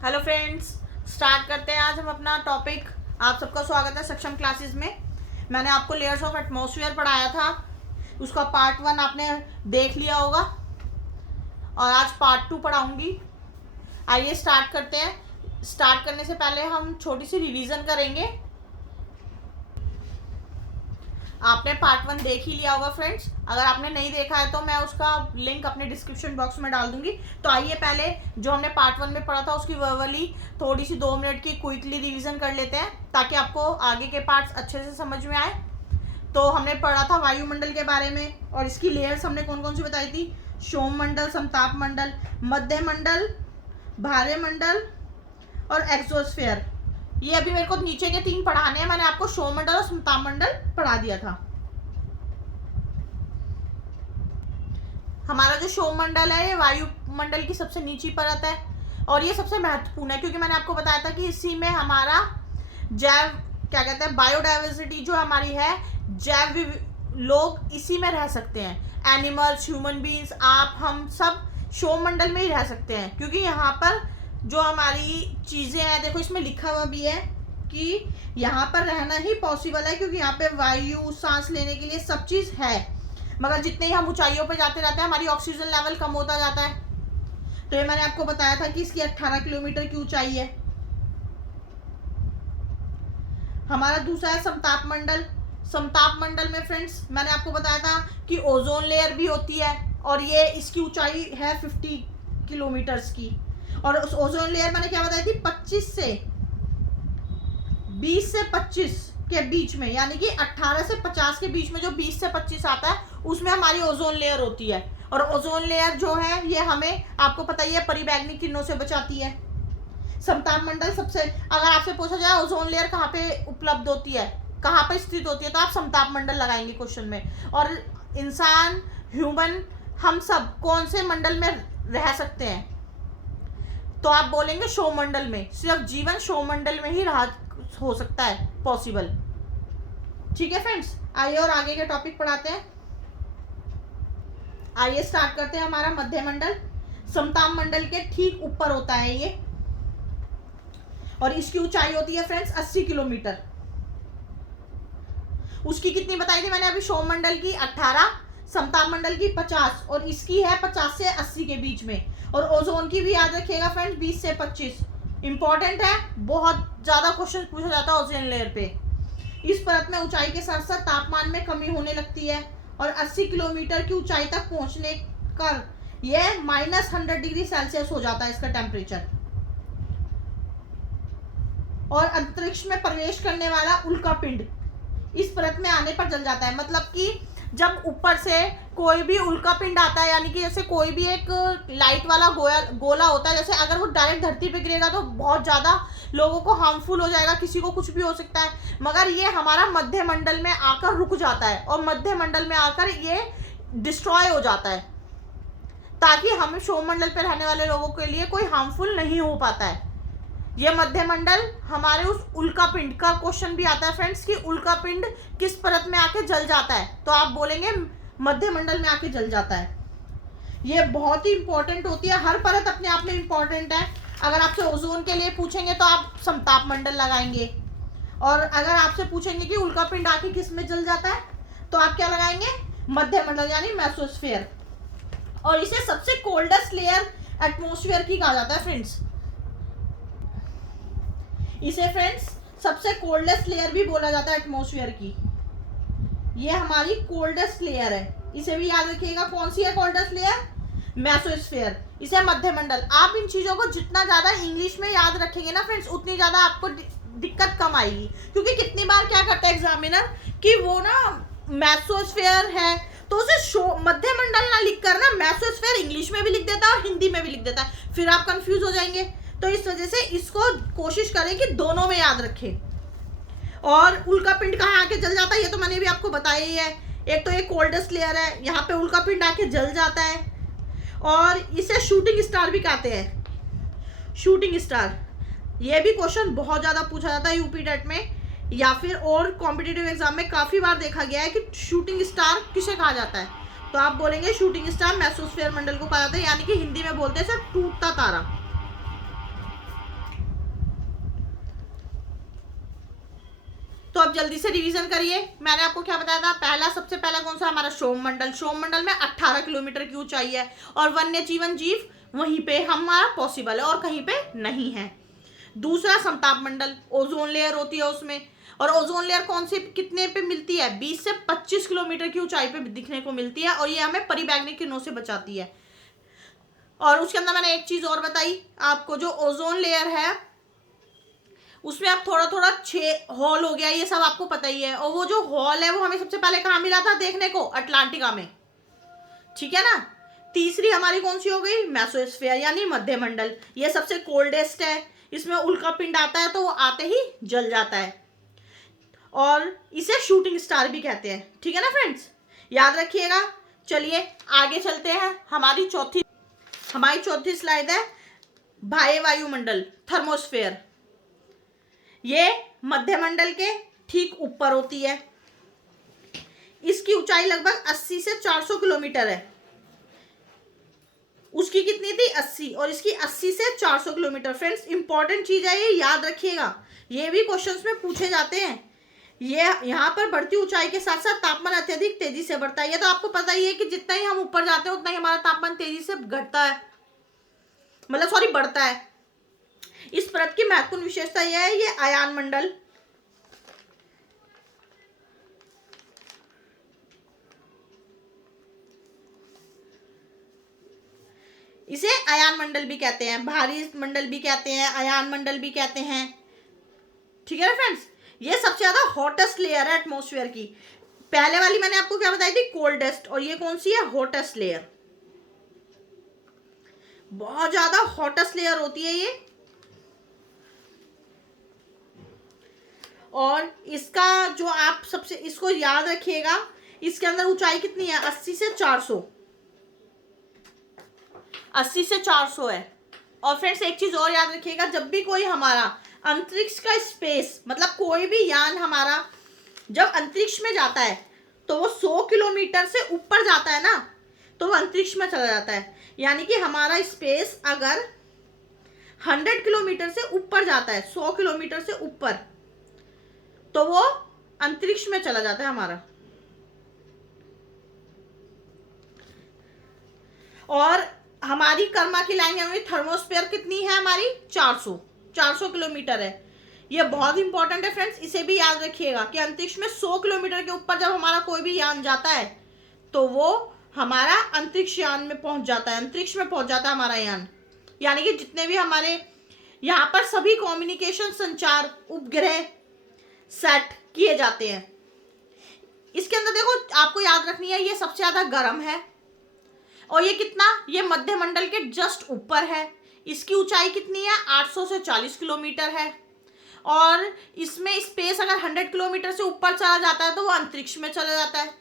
Hello friends, start करते हैं आज हम अपना टॉपिक। आप सबका स्वागत है सक्षम क्लासेस में। मैंने आपको लेयर्स ऑफ एटमॉस्फेयर पढ़ाया था, उसका पार्ट 1 आपने देख लिया होगा और आज पार्ट 2 पढ़ाऊंगी। आइए स्टार्ट करते हैं। स्टार्ट करने से पहले हम छोटी सी रिवीजन करेंगे। आपने पार्ट 1 देख ही लिया होगा फ्रेंड्स। अगर आपने नहीं देखा है तो मैं उसका लिंक अपने डिस्क्रिप्शन बॉक्स में डाल दूंगी। तो आइए पहले जो हमने पार्ट 1 में पढ़ा था उसकी वर्बली थोड़ी सी 2 मिनट की क्विकली रिवीजन कर लेते हैं ताकि आपको आगे के पार्ट्स अच्छे से समझ में आए। तो हमने पढ़ा था वायुमंडल के बारे में और इसकी लेयर्स हमने कौन कौन सी बताई थी। सोममंडल, समताप मंडल, मध्य मंडल, भारे मंडल और एक्सोस्फेयर। ये अभी मेरे को नीचे के 3 पढ़ाने हैं। मैंने आपको सौरमंडल और समताप मंडल पढ़ा दिया था। हमारा जो सौरमंडल है ये वायुमंडल की सबसे नीची परत है और ये सबसे महत्वपूर्ण है क्योंकि मैंने आपको बताया था कि इसी में हमारा जैव क्या कहते हैं बायोडाइवर्सिटी जो हमारी है, जैव लोग इसी में रह सकते हैं। एनिमल्स, ह्यूमन बींग्स, आप, हम सब सौरमंडल में ही रह सकते हैं क्योंकि यहाँ पर जो हमारी चीज़ें हैं, देखो इसमें लिखा हुआ भी है कि यहाँ पर रहना ही पॉसिबल है क्योंकि यहाँ पे वायु, सांस लेने के लिए सब चीज़ है। मगर जितने ही हम ऊंचाइयों पे जाते रहते हैं हमारी ऑक्सीजन लेवल कम होता जाता है। तो ये मैंने आपको बताया था कि इसकी 18 किलोमीटर की ऊंचाई है। हमारा दूसरा है समताप मंडल। समताप मंडल में फ्रेंड्स मैंने आपको बताया था कि ओजोन लेयर भी होती है और ये इसकी ऊंचाई है 50 किलोमीटर्स की। और उस ओजोन लेयर मैंने क्या बताई थी 20 से 25 के बीच में, यानी कि 18 से 50 के बीच में जो 20 से 25 आता है उसमें हमारी ओजोन लेयर होती है। और ओजोन लेयर जो है ये हमें आपको पता ही है परिवैंगनी किरणों से बचाती है। समताप मंडल सबसे, अगर आपसे पूछा जाए ओजोन लेयर कहाँ पे उपलब्ध होती है, कहाँ पे स्थित होती है, तो आप समताप मंडल लगाएंगे क्वेश्चन में। और इंसान, ह्यूमन, हम सब कौन से मंडल में रह सकते हैं, तो आप बोलेंगे सौरमंडल में। सिर्फ जीवन सौरमंडल में ही रहा हो सकता है पॉसिबल। ठीक है फ्रेंड्स, आइए और आगे के टॉपिक पढ़ाते हैं। आइए स्टार्ट करते हैं। हमारा मध्य मंडल समताप मंडल के ठीक ऊपर होता है ये और इसकी ऊंचाई होती है फ्रेंड्स 80 किलोमीटर। उसकी कितनी बताई थी मैंने अभी, सौरमंडल की 18, समताप मंडल की 50 और इसकी है 50 से 80 के बीच में। और ओजोन की भी याद रखिएगा फ्रेंड्स 20 से 25। इंपॉर्टेंट है, बहुत ज़्यादा क्वेश्चन पूछा जाता है ओजोन लेयर पे। इस परत में ऊंचाई के साथ साथ तापमान में कमी होने लगती है और 80 किलोमीटर की ऊंचाई तक पहुंचने कर यह -100 डिग्री सेल्सियस हो जाता है इसका टेम्परेचर। और अंतरिक्ष में प्रवेश करने वाला उल्का पिंड इस परत में आने पर जल जाता है। मतलब कि जब ऊपर से कोई भी उल्का पिंड आता है, यानी कि जैसे कोई भी एक लाइट वाला गोला होता है, जैसे अगर वो डायरेक्ट धरती पे गिरेगा तो बहुत ज़्यादा लोगों को हार्मफुल हो जाएगा, किसी को कुछ भी हो सकता है। मगर ये हमारा मध्य मंडल में आकर रुक जाता है और मध्य मंडल में आकर ये डिस्ट्रॉय हो जाता है ताकि हमें सौरमंडल पे रहने वाले लोगों के लिए कोई हार्मफुल नहीं हो पाता है। ये मध्य मंडल हमारे उस उल्का पिंड का क्वेश्चन भी आता है फ्रेंड्स कि उल्का पिंड किस परत में आके जल जाता है, तो आप बोलेंगे मध्य मंडल में आके जल जाता है। ये बहुत ही इंपॉर्टेंट होती है, हर परत अपने आप में इंपॉर्टेंट है। अगर आपसे ओजोन के लिए पूछेंगे तो आप समताप मंडल लगाएंगे और अगर आपसे पूछेंगे कि उल्का पिंड आके किस में जल जाता है तो आप क्या लगाएंगे, मध्य मंडल यानी मेसोस्फेयर। और इसे सबसे कोल्डेस्ट लेयर एटमोस्फेयर की कहा जाता है फ्रेंड्स। इसे फ्रेंड्स सबसे कोल्डेस्ट लेयर भी बोला जाता है एटमॉस्फेयर की। ये हमारी कोल्डेस्ट लेयर है, इसे भी याद रखिएगा। कौन सी है कोल्डेस्ट लेयर, मेसोस्फेयर। इसे मध्य मंडल। आप इन चीज़ों को जितना ज़्यादा इंग्लिश में याद रखेंगे ना फ्रेंड्स उतनी ज़्यादा आपको दिक्कत कम आएगी, क्योंकि कितनी बार क्या करता है एग्जामिनर कि वो ना मेसोस्फेयर है तो उसे मध्य मंडल ना लिख कर ना मेसोस्फेयर इंग्लिश में भी लिख देता है और हिंदी में भी लिख देता है, फिर आप कंफ्यूज हो जाएंगे। तो इस वजह से इसको कोशिश करें कि दोनों में याद रखें। और उल्का पिंड कहाँ आके जल जाता है ये तो मैंने भी आपको बताया ही है। एक तो ये कोल्डेस्ट लेयर है, यहाँ पे उल्का पिंड आके जल जाता है और इसे शूटिंग स्टार भी कहते हैं। शूटिंग स्टार ये भी क्वेश्चन बहुत ज़्यादा पूछा जाता है यूपी टेट में या फिर और कॉम्पिटिटिव एग्जाम में काफ़ी बार देखा गया है कि शूटिंग स्टार किसे कहा जाता है, तो आप बोलेंगे शूटिंग स्टार मेसोस्फेयर मंडल को कहा जाता है, यानी कि हिंदी में बोलते हैं सर टूटता तारा। तो अब जल्दी से रिवीजन करिए। मैंने आपको क्या बताया था, सबसे पहला कौन सा हमारा सोममंडल। सोममंडल में 18 किलोमीटर की ऊंचाई है और वन्य जीवन जीव वहीं पे हमारा पॉसिबल है और कहीं पे नहीं है। दूसरा समताप मंडल, ओजोन लेयर होती है उसमें, और ओजोन लेयर कौन से कितने पे मिलती है, 20 से 25 किलोमीटर की ऊंचाई पे दिखने को मिलती है और ये हमें परिबैंगनी किरणों से बचाती है। और उसके अंदर मैंने एक चीज और बताई आपको, जो ओजोन लेयर है उसमें अब थोड़ा थोड़ा 6 हॉल हो गया, ये सब आपको पता ही है। और वो जो हॉल है वो हमें सबसे पहले कहाँ मिला था देखने को, अटलांटिका में, ठीक है ना। तीसरी हमारी कौन सी हो गई, मेसोस्फीयर यानी मध्य मंडल। ये सबसे कोल्डेस्ट है, इसमें उल्का पिंड आता है तो वो आते ही जल जाता है और इसे शूटिंग स्टार भी कहते हैं, ठीक है ना फ्रेंड्स, याद रखिएगा। चलिए आगे चलते हैं। हमारी चौथी स्लाइड है बाह्य वायुमंडल, थर्मोस्फेयर। ये मध्य मंडल के ठीक ऊपर होती है। इसकी ऊंचाई लगभग 80 से 400 किलोमीटर है। उसकी कितनी थी, 80, और इसकी 80 से 400 किलोमीटर। फ्रेंड्स इंपॉर्टेंट चीज है, ये याद रखिएगा, ये भी क्वेश्चंस में पूछे जाते हैं। ये यहाँ पर बढ़ती ऊंचाई के साथ साथ तापमान अत्यधिक तेजी से बढ़ता है। ये तो आपको पता ही है कि जितना ही हम ऊपर जाते हैं उतना ही हमारा तापमान तेजी से घटता है, मतलब सॉरी बढ़ता है। इस परत की महत्वपूर्ण विशेषता यह है, ये आयान मंडल, इसे आयान मंडल भी कहते हैं, भारी मंडल भी कहते हैं, आयान मंडल भी कहते हैं, ठीक है ना फ्रेंड्स। ये सबसे ज्यादा हॉटेस्ट लेयर है एटमॉस्फेयर की। पहले वाली मैंने आपको क्या बताई थी, कोल्डेस्ट, और ये कौन सी है, हॉटेस्ट लेयर। बहुत ज्यादा हॉटेस्ट लेयर होती है ये। और इसका जो आप सबसे इसको याद रखिएगा, इसके अंदर ऊंचाई कितनी है, 80 से 400, 80 से 400 है। और फ्रेंड्स एक चीज और याद रखिएगा, जब भी कोई हमारा अंतरिक्ष का स्पेस, मतलब कोई भी यान हमारा जब अंतरिक्ष में जाता है तो वो 100 किलोमीटर से ऊपर जाता है ना, तो वो अंतरिक्ष में चला जाता है। यानी कि हमारा स्पेस अगर 100 किलोमीटर से ऊपर जाता है, 100 किलोमीटर से ऊपर, तो वो अंतरिक्ष में चला जाता है हमारा। और हमारी कर्मा की लाइन यानी थर्मोस्फीयर कितनी है हमारी, 400 किलोमीटर है। ये बहुत इंपॉर्टेंट है फ्रेंड्स, इसे भी याद रखिएगा कि अंतरिक्ष में 100 किलोमीटर के ऊपर जब हमारा कोई भी यान जाता है तो वो हमारा अंतरिक्ष यान में पहुंच जाता है, अंतरिक्ष में पहुंच जाता है हमारा यान। यानी कि जितने भी हमारे यहाँ पर सभी कम्युनिकेशन संचार उपग्रह सेट किए जाते हैं। इसके अंदर देखो आपको याद रखनी है, ये सबसे ज्यादा गर्म है और ये कितना, ये मध्य मंडल के जस्ट ऊपर है। इसकी ऊंचाई कितनी है, 800 से 40 किलोमीटर है। और इसमें स्पेस अगर 100 किलोमीटर से ऊपर चला जाता है तो वो अंतरिक्ष में चला जाता है।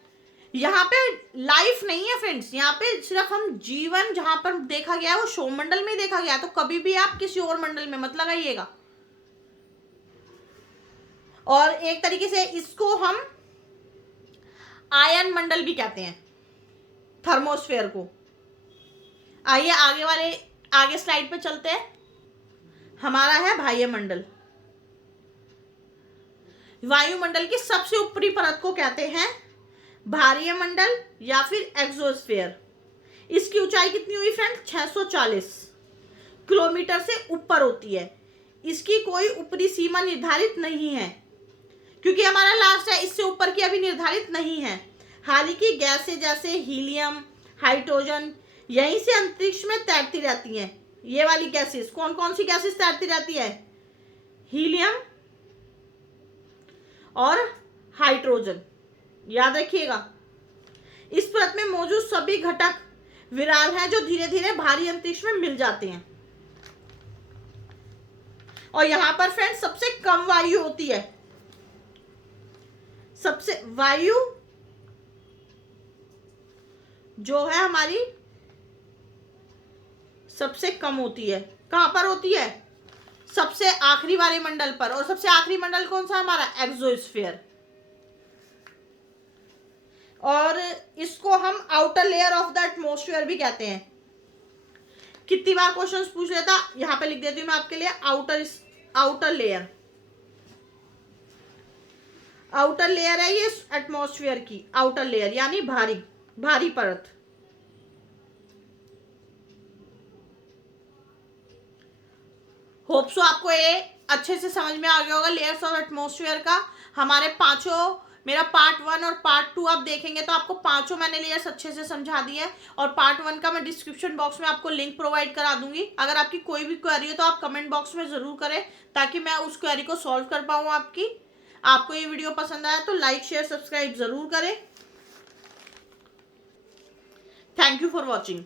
यहाँ पे लाइफ नहीं है फ्रेंड्स, यहाँ पे सिर्फ हम जीवन जहां पर देखा गया है वो सौरमंडल में ही देखा गया है, तो कभी भी आप किसी और मंडल में मत लगाइएगा। और एक तरीके से इसको हम आयन मंडल भी कहते हैं, थर्मोस्फेयर को। आइए आगे स्लाइड पे चलते हैं। हमारा है बाह्य मंडल। वायुमंडल की सबसे ऊपरी परत को कहते हैं बाह्य मंडल या फिर एक्सोस्फेयर। इसकी ऊंचाई कितनी हुई फ्रेंड, 640 किलोमीटर से ऊपर होती है। इसकी कोई ऊपरी सीमा निर्धारित नहीं है क्योंकि हमारा लास्ट है, इससे ऊपर की अभी निर्धारित नहीं है। हालांकि गैसें जैसे हीलियम, हाइड्रोजन यहीं से अंतरिक्ष में तैरती रहती हैं। ये वाली गैसेस, कौन कौन सी गैसेस तैरती रहती है, हीलियम और हाइड्रोजन, याद रखिएगा। इस परत में मौजूद सभी घटक विराल हैं जो धीरे धीरे भारी अंतरिक्ष में मिल जाते हैं। और यहां पर फ्रेंड्स सबसे कम वायु होती है, सबसे वायु जो है हमारी सबसे कम होती है। कहां पर होती है, सबसे आखिरी वाले मंडल पर। और सबसे आखिरी मंडल कौन सा हमारा, एक्सोस्फीयर। और इसको हम outer layer of the atmosphere भी कहते हैं। कितनी बार क्वेश्चंस पूछ लेता, यहां पे लिख देती हूं मैं आपके लिए, आउटर लेयर। आउटर लेयर है ये एटमॉस्फेयर की, आउटर लेयर यानी भारी भारी परत। होप सो आपको ये अच्छे से समझ में आ गया होगा लेयर्स ऑफ एटमॉस्फेयर का। हमारे पांचों, मेरा पार्ट 1 और पार्ट 2 आप देखेंगे तो आपको पांचों मैंने लेयर्स अच्छे से समझा दी है। और पार्ट 1 का मैं डिस्क्रिप्शन बॉक्स में आपको लिंक प्रोवाइड करा दूंगी। अगर आपकी कोई भी क्वेरी हो तो आप कमेंट बॉक्स में ज़रूर करें, ताकि मैं उस क्वेरी को सॉल्व कर पाऊँ आपकी। आपको ये वीडियो पसंद आया तो लाइक शेयर सब्सक्राइब ज़रूर करें। Thank you for watching.